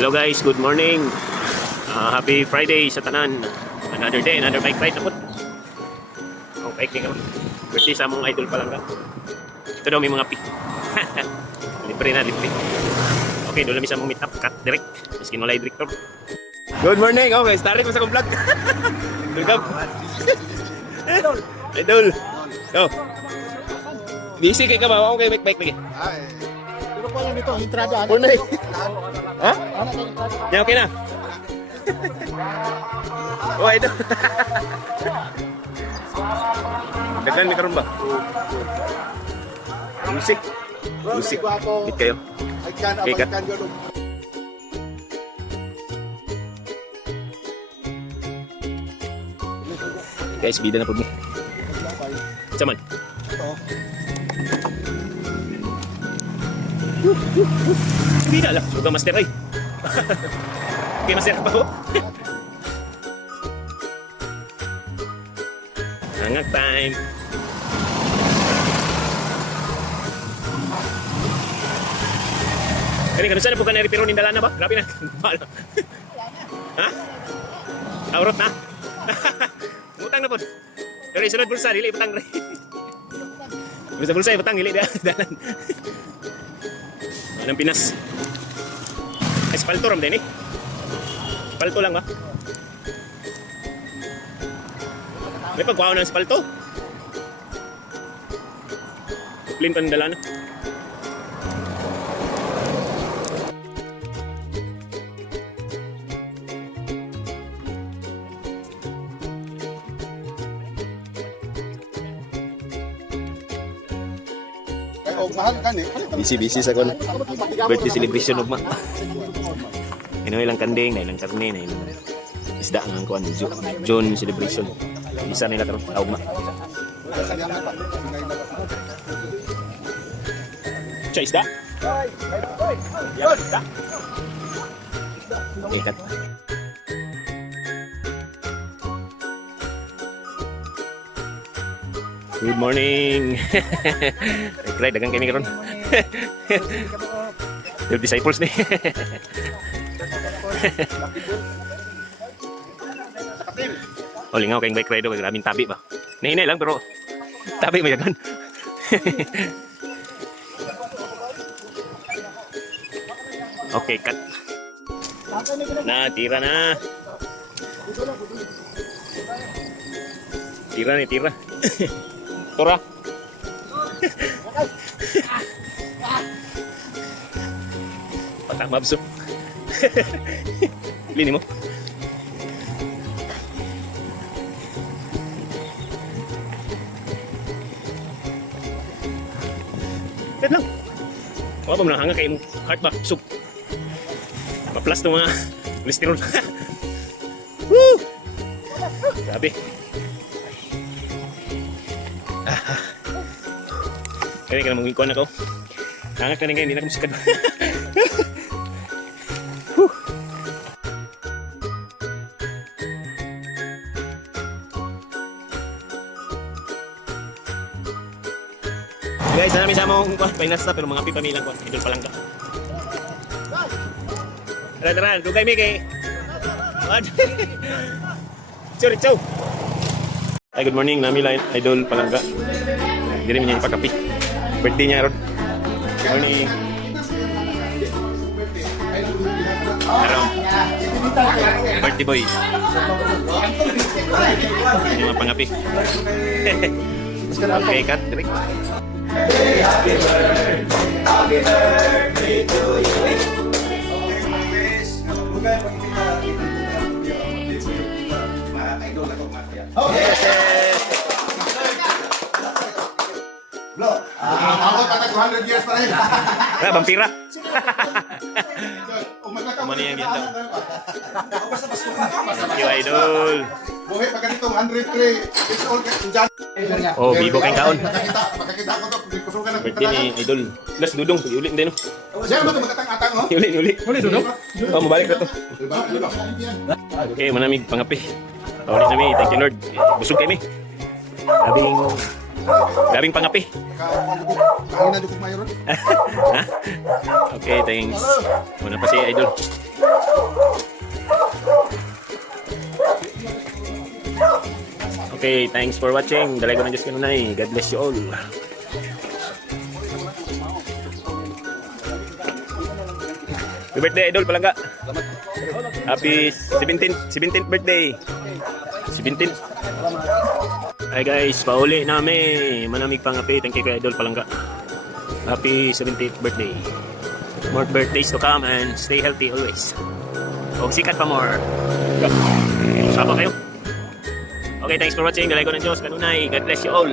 Hello guys, good morning. Happy Friday sa tanan. Another day, another bike ride na po. Ang bike ni karon. Birthday sa among idol pa lang ka. Ito daw may mga pi. Libre na, libre. Okay, doon lang sa among meet up, cut direct. Miskin wala director. Good morning. Okay, start ko sa kong vlog. Welcome. Idol. Go. Busy kay ka ba? Okay, bike lagi. Ano pa lang dito? Entrada. Punay. Ha? Ya, okay na. Oh, idol. Dagan ni karon ba? Musik. Musik. Meet kayo. Okay, cut. Guys, bida na po mo. Saman. Bida lang. Huwag master ay. Okay, master pa po. Hangag time. Kani saan na po ka na-repiro ng dala na ba? Grabe na. Ha? Aurot na? Utang na po. Pero isunod bulsa, dili utang rin. Bulsa, utang, dili dalan. Anong Pinas? Espalto ram din eh. Espalto lang ba? May pagkuhaw ng espalto? Clean pa ng dala na. Busy sa kon. Birthday celebration ugma. Ino ilang kanding, na ilang karne, na ilang isda ang kuan June celebration. Isa nila karon ugma. Cha isda? Ya, isda. Ikat. Good morning. Right, dagang kami karon. Yung disciples ni. Oh, lingaw kayong bike ride kay grabing tabi ba. Nahinay lang pero tabi mayagan. Okay, cut. Na, tira na. Tira ni tira. Tora. Patah mabso. Lini mo. Tet lang. Wala ba manahanga kay mong heart ba? Sup. Ma-plus ng mga cholesterol. Woo! Grabe. Kaya ka na mag-ikuan ako. Hangak na nga, hindi na ako musikad. Guys, namin sa mong pahingas na pero mga pipamilang ko. Idol pa lang ka. Tara, dugay mi kay. Sorry, ciao. Hi, good morning. Nami line idol palangga. Diri mi niya ipakapi. Birthday niya ron. Morning. Aram. Birthday boy. Ini mga pangapi. Okay, cut. Direct. Happy birthday to you. Ako tatag 200 years pa rin. Vampira. Kumani yang ginto. Yo idol. Buhay pa ganitong 103 years old dyan. Oh, bibo kayong kaon. Makakita ko to. Kusugan ng Birthday ni idol. Las dudong, ulit din no. Siya ba ito magkatang-atang no? Uli dudong. Oh, mabalik na to. Okay, manamig pangapi. Tawag namin, thank you Lord. Busog kami. Labing Gabing pangapi. Kahina dito mayroon. Ha? Okay, thanks. Muna pa si Idol. Okay, thanks for watching. Dalay ko ng Diyos kanunay. God bless you all. Happy birthday, Idol Palangga. Happy 17th birthday. 17th. Hi guys, pauli namin. Manamig pangapi. Thank you kay Idol Palangga. Happy 17th birthday. More birthdays to come and stay healthy always. O sikat pa more. Saba kayo. Okay, thanks for watching. Dalay ko ng Diyos kanunay. God bless you all.